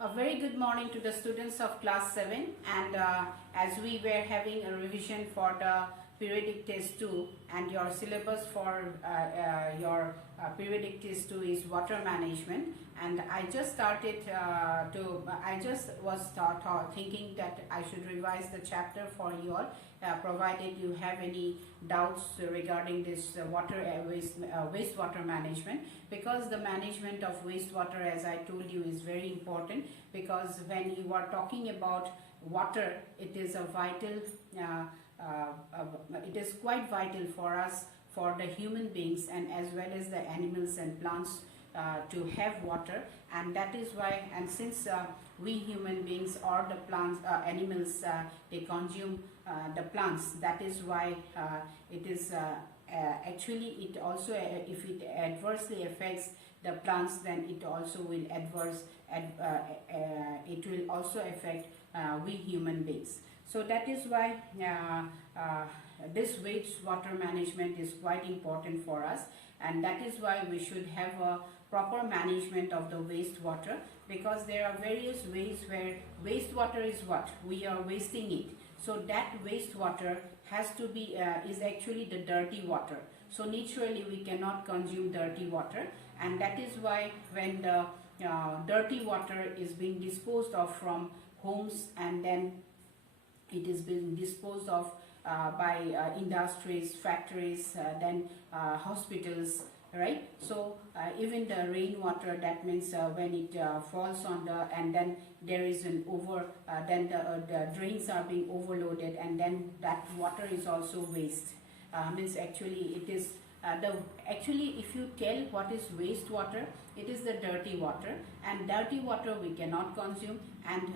A very good morning to the students of class 7, and as we were having a revision for the periodic test 2, and your syllabus for your periodic test 2 is water management, and I just started I just was thinking that I should revise the chapter for you all, provided you have any doubts regarding this wastewater management, because the management of wastewater, as I told you, is very important, because when you are talking about water, it is a vital it is quite vital for us, for the human beings, and as well as the animals and plants to have water. And that is why, and since we human beings or the plants animals, they consume the plants, that is why it is actually, it also, if it adversely affects the plants, then it also will it will also affect we human beings. So that is why this wastewater management is quite important for us, and that is why we should have a proper management of the wastewater, because there are various ways where wastewater is what we are wasting it. So that wastewater has to be is actually the dirty water. So naturally we cannot consume dirty water, and that is why when the dirty water is being disposed of from homes, and then it is being disposed of by industries, factories, then hospitals, right? So even the rainwater, that means when it falls on the, and then there is an then the drains are being overloaded, and then that water is also waste. Means actually it is actually, if you tell what is wastewater, it is the dirty water, and dirty water we cannot consume. And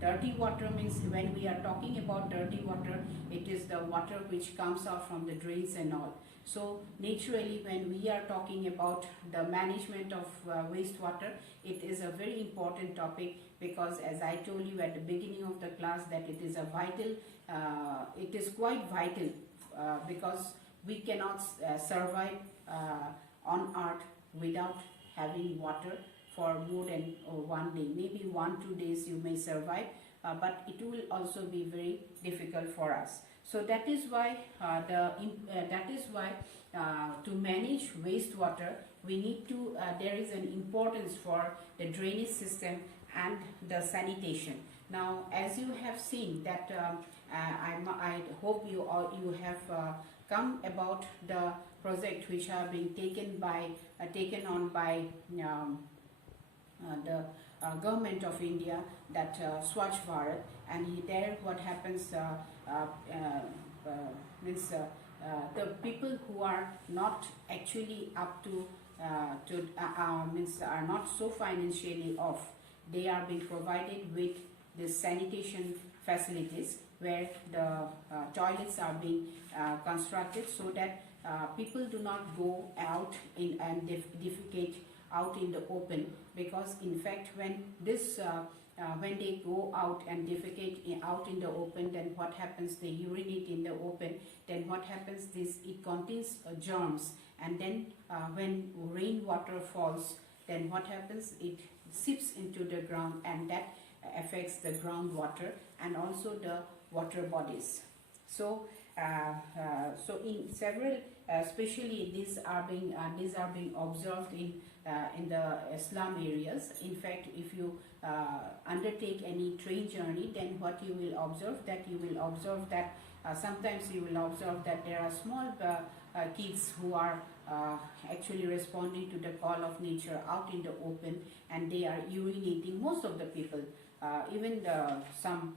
dirty water means, when we are talking about dirty water, it is the water which comes out from the drains and all. So naturally, when we are talking about the management of wastewater, it is a very important topic, because as I told you at the beginning of the class, that it is a vital, it is quite vital, because we cannot survive on earth without having water for more than one day. Maybe 1-2 days you may survive, but it will also be very difficult for us. So that is why to manage wastewater, we need to there is an importance for the drainage system and the sanitation. Now, as you have seen that I hope you have come about the project which are being taken on by the government of India, that Swachh Bharat, and there what happens means the people who are not actually up to means are not so financially off, they are being provided with the sanitation facilities, where the toilets are being constructed, so that people do not go out in and defecate out in the open. Because in fact, when this when they go out and defecate out in the open, then what happens, they urinate in the open, then what happens, it contains germs, and then when rainwater falls, then what happens, it seeps into the ground, and that affects the groundwater and also the water bodies. So so in several, especially these are being observed in the slum areas. In fact, if you undertake any train journey, then what you will observe, that sometimes you will observe that there are small kids who are actually responding to the call of nature out in the open, and they are urinating. Most of the people, even some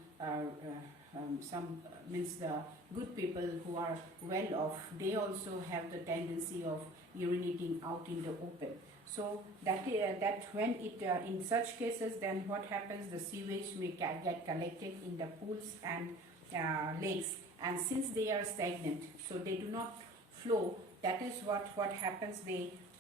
means the good people who are well off, they also have the tendency of urinating out in the open. So that when it in such cases, then what happens, the sewage may get collected in the pools and lakes, and since they are stagnant, so they do not flow, that is what happens,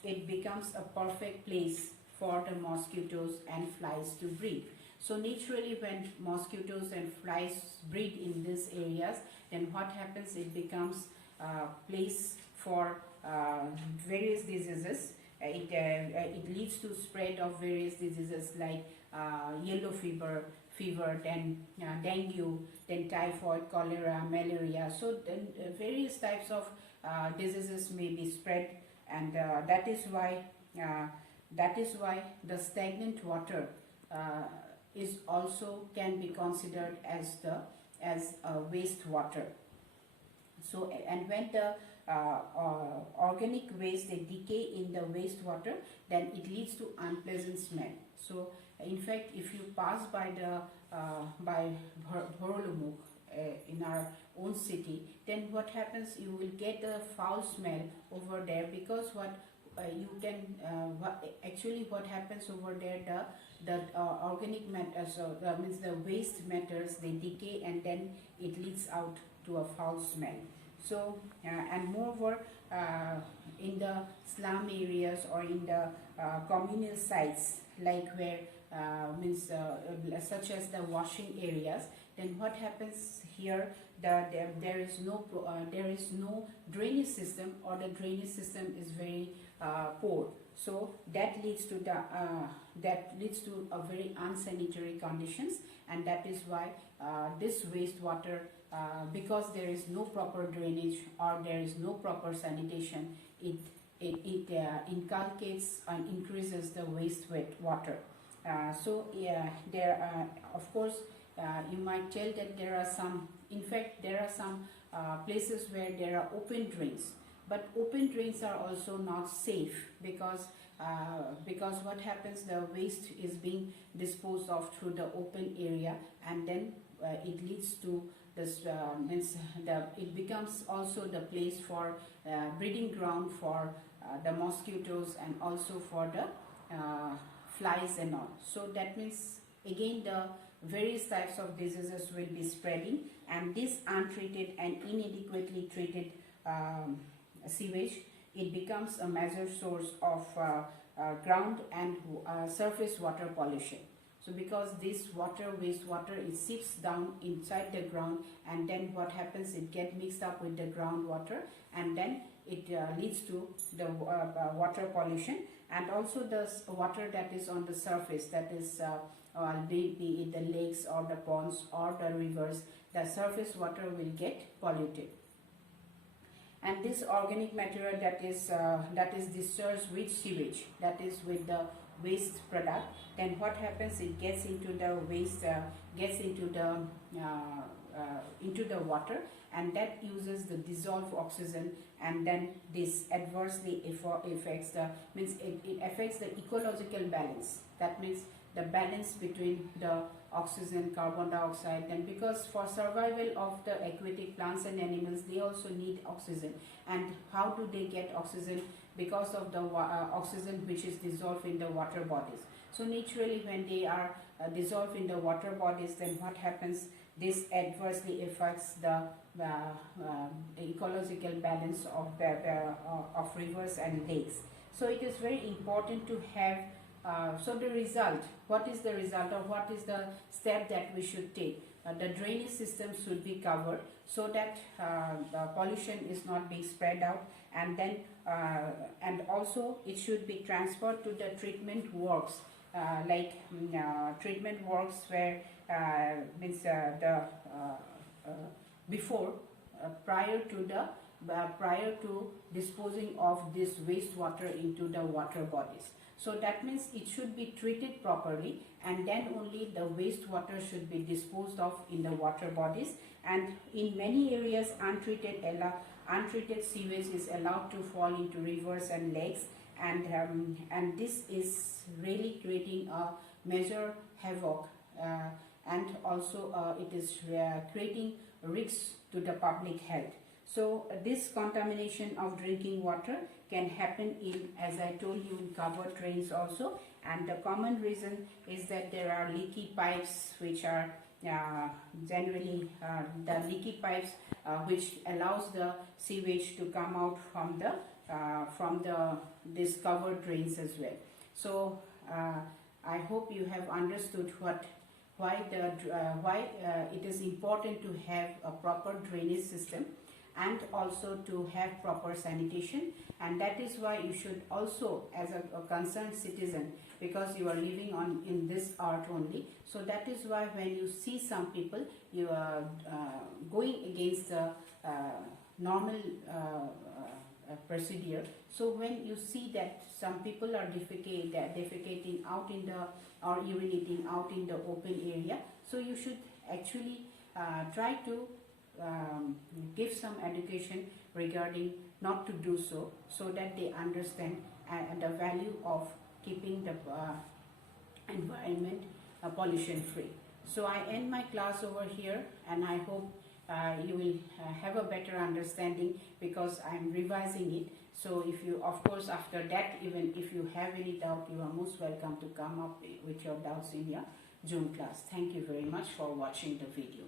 it becomes a perfect place for the mosquitoes and flies to breed. So naturally, when mosquitoes and flies breed in these areas, then what happens, it becomes a place for various diseases, it leads to spread of various diseases like yellow fever, then dengue, then typhoid, cholera, malaria. So then various types of diseases may be spread, and that is why the stagnant water is also can be considered as wastewater. So, and when the organic waste they decay in the wastewater, then it leads to unpleasant smell. So in fact, if you pass by the by Bhorolumukh in our own city, then what happens, you will get a foul smell over there, because you can actually what happens over there, the organic matter, so means the waste matters, they decay, and then it leads out to a foul smell. So and moreover, in the slum areas or in the communal sites, like where such as the washing areas, then what happens here, there is no drainage system, or the drainage system is very poor. So that leads to a very unsanitary conditions, and that is why this wastewater, because there is no proper drainage or there is no proper sanitation, it inculcates and increases the water. So yeah, there of course you might tell that there are some, in fact there are some places where there are open drains, but open drains are also not safe, because what happens, the waste is being disposed of through the open area, and then it leads to this it becomes also the place for breeding ground for the mosquitoes, and also for the flies and all. So that means again the various types of diseases will be spreading, and this untreated and inadequately treated sewage, it becomes a major source of ground and surface water pollution. So because this wastewater, it seeps down inside the ground, and then what happens, it gets mixed up with the groundwater, and then it leads to the water pollution, and also the water that is on the surface, that is be it the lakes or the ponds or the rivers, the surface water will get polluted. And this organic material that is discharged with sewage, that is with the waste product, then what happens, it gets into the waste, gets into the water, and that uses the dissolved oxygen, and then this adversely affects it affects the ecological balance. That means the balance between the oxygen, carbon dioxide, and because for survival of the aquatic plants and animals, they also need oxygen. And how do they get oxygen? Because of the oxygen which is dissolved in the water bodies. So naturally, when they are dissolved in the water bodies, then what happens, this adversely affects the ecological balance of rivers and lakes. So it is very important to have so the result, what is the result, or what is the step that we should take? The drainage system should be covered, so that the pollution is not being spread out, and then and also it should be transferred to the treatment works, treatment works where before prior to disposing of this wastewater into the water bodies. So that means it should be treated properly, and then only the wastewater should be disposed of in the water bodies. And in many areas, untreated sewage is allowed to fall into rivers and lakes, and this is really creating a major havoc, and also it is creating risks to the public health. So this contamination of drinking water can happen in, as I told you, in covered drains also, and the common reason is that there are leaky pipes, which are generally the leaky pipes which allows the sewage to come out from these covered drains as well. So I hope you have understood why it is important to have a proper drainage system. and also to have proper sanitation. And that is why you should also, as a concerned citizen, because you are living on in this earth only, so that is why when you see some people, you are going against the normal procedure. So when you see that some people are defecating out in the, or urinating out in the open area, so you should actually try to give some education regarding not to do so, so that they understand the value of keeping the environment pollution free. So I end my class over here, and I hope you will have a better understanding, because I am revising it. So if you, of course, after that, even if you have any doubt, you are most welcome to come up with your doubts in your Zoom class. Thank you very much for watching the video.